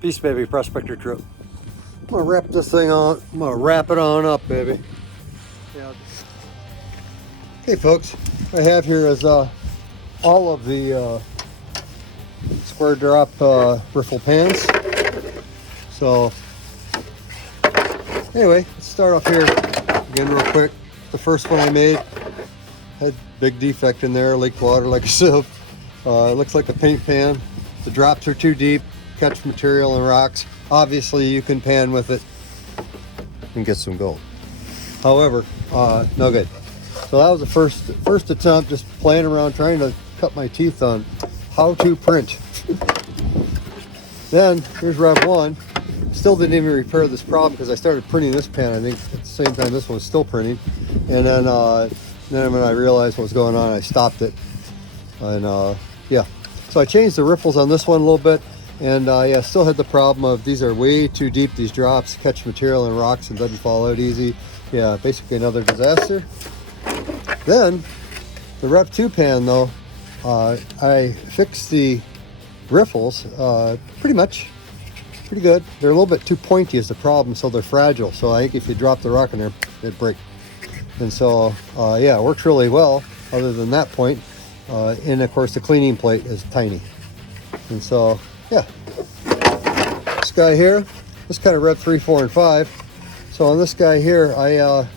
Peace, baby. Prospector Tripp. I'm gonna wrap this thing on. I'm gonna wrap it on up, baby. Yeah. Okay, folks. What I have here is all of the square drop riffle pans. So anyway, let's start off here again real quick. The first one I made had big defect in there, leaked water like a sieve. It looks like a paint pan. The drops are too deep, catch material and rocks. Obviously you can pan with it and get some gold. However, no good. So that was the first attempt, just playing around trying to cut my teeth on how to print. Then here's Rev 1. Still didn't even repair this problem because I started printing this pan, I think at the same time this one was still printing. And then when I realized what was going on, I stopped it. And yeah, so I changed the riffles on this one a little bit. And yeah, still had the problem of these are way too deep, these drops catch material and rocks and doesn't fall out easy. Yeah, basically another disaster. Then the Rev 2 pan though, I fixed the riffles pretty good. They're a little bit too pointy is the problem, so they're fragile. So I think if you drop the rock in there, it'd break. And so yeah, it works really well other than that point. And of course the cleaning plate is tiny. And so yeah, this guy here, this kind of Rev 3, 4, and 5. So on this guy here, I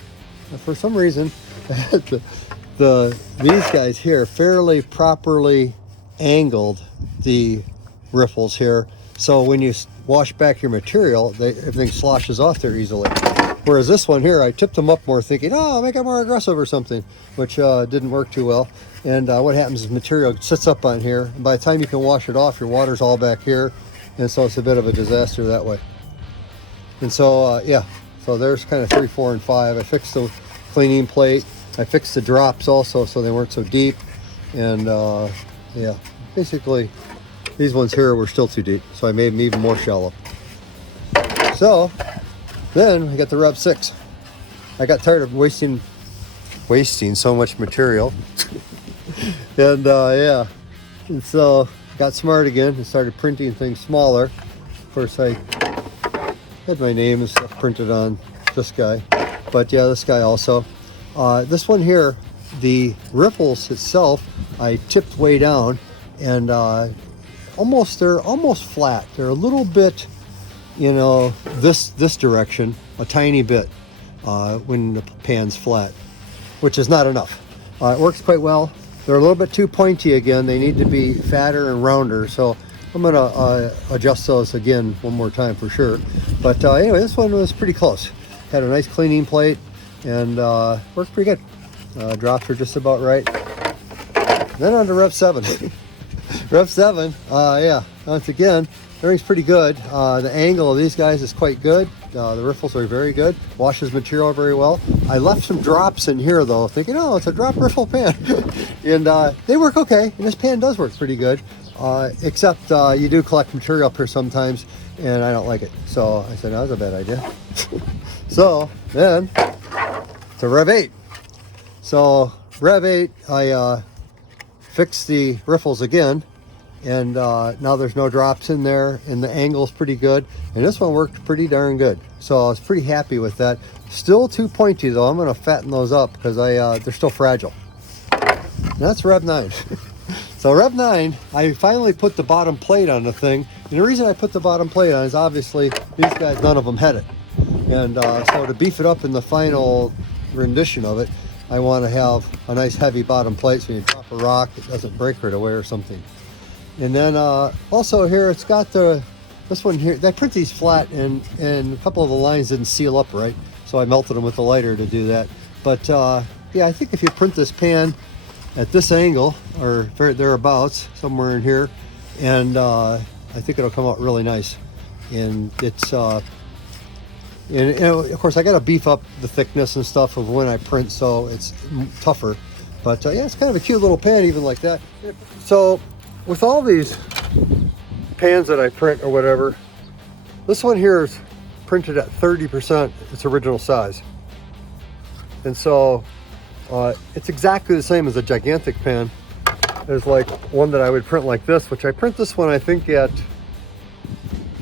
for some reason I had these guys here fairly properly angled the riffles here. So when you wash back your material, everything sloshes off there easily. Whereas this one here, I tipped them up more thinking, oh, I'll make it more aggressive or something, which didn't work too well. And what happens is material sits up on here. And by the time you can wash it off, your water's all back here. And so it's a bit of a disaster that way. And so, yeah, so there's kind of 3, 4, and 5. I fixed the cleaning plate. I fixed the drops also so they weren't so deep. And yeah, basically these ones here were still too deep. So I made them even more shallow. So then I got the Rev 6. I got tired of wasting so much material. And yeah, and so got smart again and started printing things smaller. Of course, I had my name and stuff printed on this guy, but yeah, this guy also. This one here, the riffles itself, I tipped way down, and they're almost flat. They're a little bit, you know, this direction, a tiny bit when the pan's flat, which is not enough. It works quite well. They're a little bit too pointy again. They need to be fatter and rounder. So I'm going to adjust those again one more time for sure. But anyway, this one was pretty close. Had a nice cleaning plate and worked pretty good. Drops are just about right. Then on to Rev 7. Rev 7, yeah, once again, everything's pretty good. The angle of these guys is quite good. The riffles are very good. Washes material very well. I left some drops in here though, thinking, oh, it's a drop riffle pan. And they work okay. And this pan does work pretty good. Except you do collect material up here sometimes, and I don't like it. So I said, no, that was a bad idea. So then, to Rev 8. So Rev 8, I fixed the riffles again. And now there's no drops in there, and the angle's pretty good. And this one worked pretty darn good. So I was pretty happy with that. Still too pointy though. I'm gonna fatten those up because they're still fragile. And that's Rev 9. So Rev 9, I finally put the bottom plate on the thing. And the reason I put the bottom plate on is obviously these guys, none of them had it. And so to beef it up in the final rendition of it, I want to have a nice heavy bottom plate so when you drop a rock, it doesn't break right away or something. And then also here, it's got this one here. I print these flat, and a couple of the lines didn't seal up right, so I melted them with a lighter to do that. But yeah, I think if you print this pan at this angle or thereabouts, somewhere in here, and I think it'll come out really nice. And it's and you know, of course I got to beef up the thickness and stuff of when I print, so it's tougher. But yeah, it's kind of a cute little pan even like that. So with all these pans that I print or whatever, this one here is printed at 30% its original size. And so it's exactly the same as a gigantic pan. There's like one that I would print like this, which I print this one I think at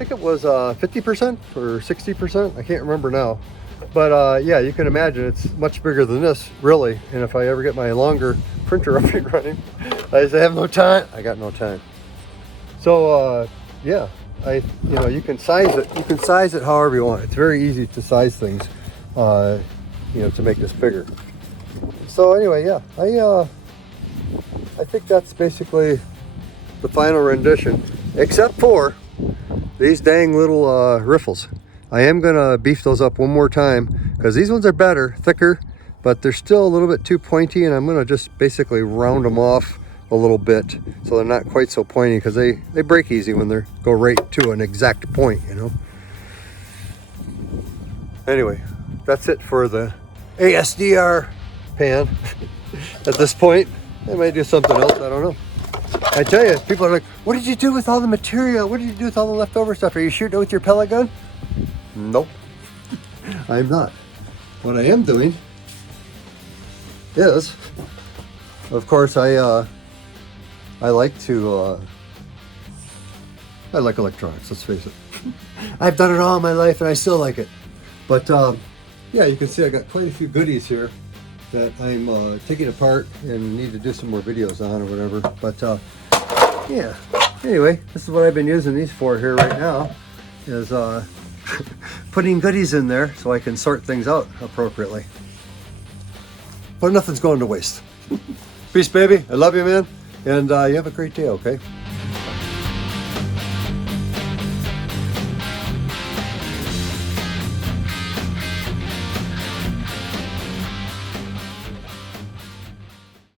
think it was 50% or 60%. I can't remember now. But yeah, you can imagine it's much bigger than this, really. And if I ever get my longer printer up and running, I just have no time. I got no time. So yeah, you know, you can size it. You can size it however you want. It's very easy to size things, you know, to make this bigger. So anyway, yeah, I think that's basically the final rendition, except for these dang little riffles. I am gonna beef those up one more time because these ones are better, thicker, but they're still a little bit too pointy, and I'm gonna just basically round them off a little bit so they're not quite so pointy, because they break easy when they go right to an exact point, you know. Anyway, that's it for the ASDR pan. At this point, I might do something else, I don't know. I tell you, people are like, what did you do with all the material? What did you do with all the leftover stuff? Are you shooting it with your pellet gun? Nope, I'm not. What I am doing is, of course, I like electronics, let's face it. I've done it all my life and I still like it. But yeah, you can see I got quite a few goodies here that I'm taking apart and need to do some more videos on or whatever. But yeah, anyway, this is what I've been using these for here right now, is putting goodies in there so I can sort things out appropriately. But nothing's going to waste. Peace, baby. I love you, man. And you have a great day, okay?